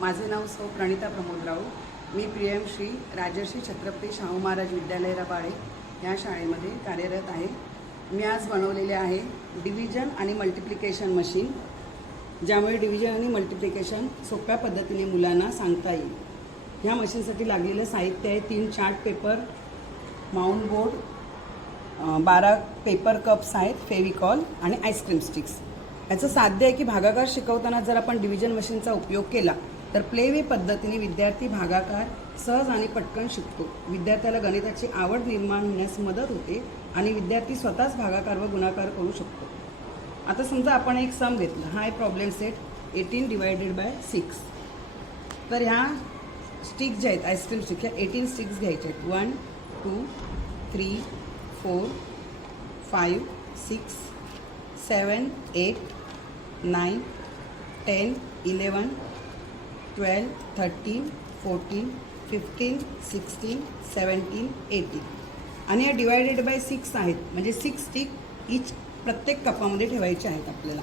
माझे नाव सौ प्रणिता प्रमोदराव। मी प्रियम श्री राजर्षी छत्रपती शाहू महाराज विद्यालय रबाळे या शाळेमध्ये कार्यरत आहे। मी आज बनवलेले आहे डिव्हिजन आणि मल्टिप्लिकेशन मशीन, ज्यामुळे डिव्हिजन आणि मल्टिप्लिकेशन सोप्या पद्धतीने मुलांना सांगता येईल। ह्या मशीनसाठी लागलेलं साहित्य आहे 3 chart paper, mount board, 12 paper cups आहेत, फेविकॉल आणि आईस्क्रीम स्टिक्स। याचं साध्य आहे की भागाकार शिकवताना जर आपण डिव्हिजन मशीनचा उपयोग केला तर प्लेवे पद्धतीने विद्यार्थी भागाकार सहज आणि पटकन शिकतो। विद्यार्थ्याला गणिताची आवड निर्माण होण्यास मदत होते आणि विद्यार्थी स्वतःच भागाकार व गुणाकार करू शकतो। आता समजा आपण एक सम घेतला, हा आहे प्रॉब्लेम सेट 18 डिवायडेड बाय 6। तर ह्या स्टिक्स ज्या आहेत आईस्क्रीम स्टिक, ह्या 18 स्टिक्स घ्यायच्या आहेत। 1 2 3 4 5 6 7 8 9 10 11 12 13 14 15 16 17 18 आणि या डिवायडेड बाय 6 आहेत, म्हणजे 6 स्टिक इच प्रत्येक कपामध्ये ठेवायचे आहेत आपल्याला।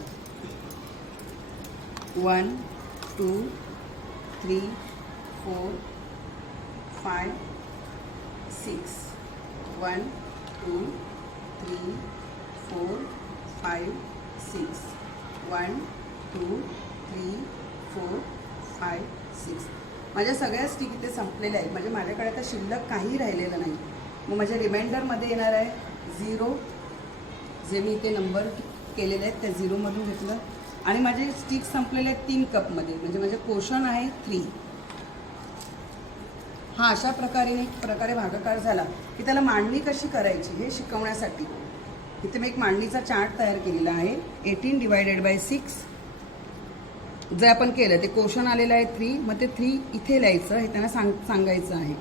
1 2 3 4 5 6 1 2 3 4 5 6 1 2 3 4 5 6। माझ्या सगळ्या स्टिक इथे संपलेल्या आहेत, म्हणजे माझ्याकडे आता शिल्लक काही राहिलेलं नाही। मग माझ्या रिमाइंडरमध्ये येणार आहे 0, जे मी इथे नंबर केलेले आहेत त्या 0मधून घेतलं, आणि माझे स्टिक संपलेले आहेत 3 कपमध्ये, म्हणजे माझे पोर्शन आहे 3। हा अशा प्रकारे भागाकार झाला की त्याला मांडणी कशी करायची हे शिकवण्यासाठी इथे मी एक मांडणीचा चार्ट तयार केलेला आहे। 18 डिवायडेड बाय 6 जे आपण केलं ते क्वेश्चन आलेलं आहे 3, मग ते 3 इथे लिहायचं हे त्यांना सांगायचं आहे।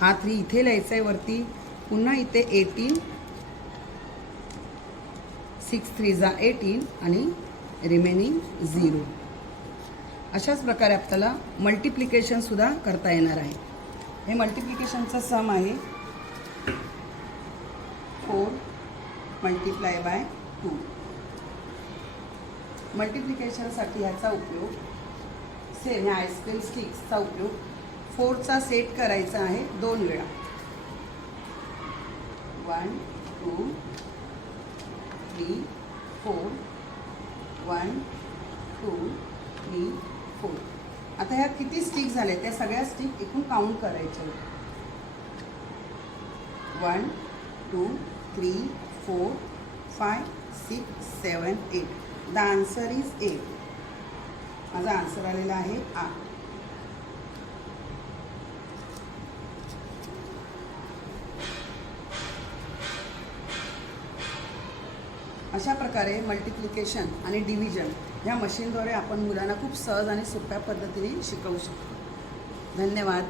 हा 3 इथे लिहायचा आहे वरती, पुन्हा इथे 18, 6 3 जा 18 आणि रिमेनिंग 0। अशाच प्रकारे आपल्याला मल्टिप्लिकेशन सुद्धा करता येणार आहे। हे मल्टिप्लिकेशनचा सम आहे 4 मल्टिप्लाय बाय 2। मल्टिप्लिकेशनसाठी ह्याचा उपयोग सेम ह्या आईस्क्रीम स्टिक्सचा उपयोग 4चा सेट करायचा आहे 2 वेळा। 1 2 3 4 1 2 3 4। आता ह्या किती स्टिक झाले त्या सगळ्या स्टिक एकूण काउंट करायच्या। 1 2 3 4 5 6 7 8। The answer is 8। माझा आन्सर आलेला आहे 8। अशा प्रकारे मल्टिप्लिकेशन आणि डिव्हिजन ह्या मशीनद्वारे आपण मुलांना खूप सहज आणि सोप्या पद्धतीने शिकवू शकतो। धन्यवाद।